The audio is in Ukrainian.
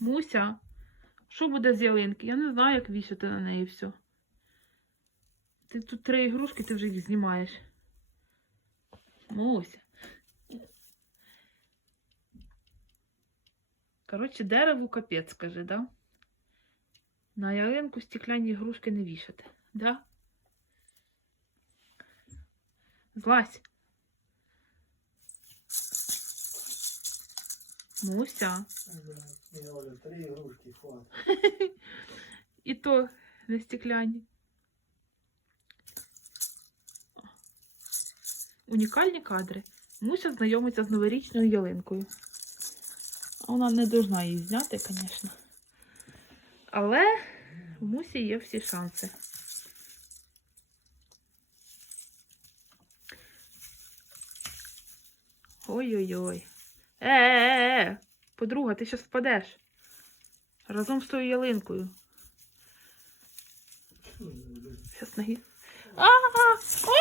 Муся, що буде з ялинки? Я не знаю, як вішати на неї все. Ти тут три ігрушки, ти вже їх знімаєш. Муся. Коротше, дереву капець, скажи, да? На ялинку стекляні ігрушки не вішати, да? Злазь. Муся. Три ігрушки хватить. І то не стекляні. Унікальні кадри. Муся знайомиться з новорічною ялинкою. Вона не должна її зняти, звісно. Але в Мусі є всі шанси. Ой-ой-ой. Е-е-е! Подруга, ти щас впадеш. Разом з тою ялинкою. Щас нагі. А, а, а!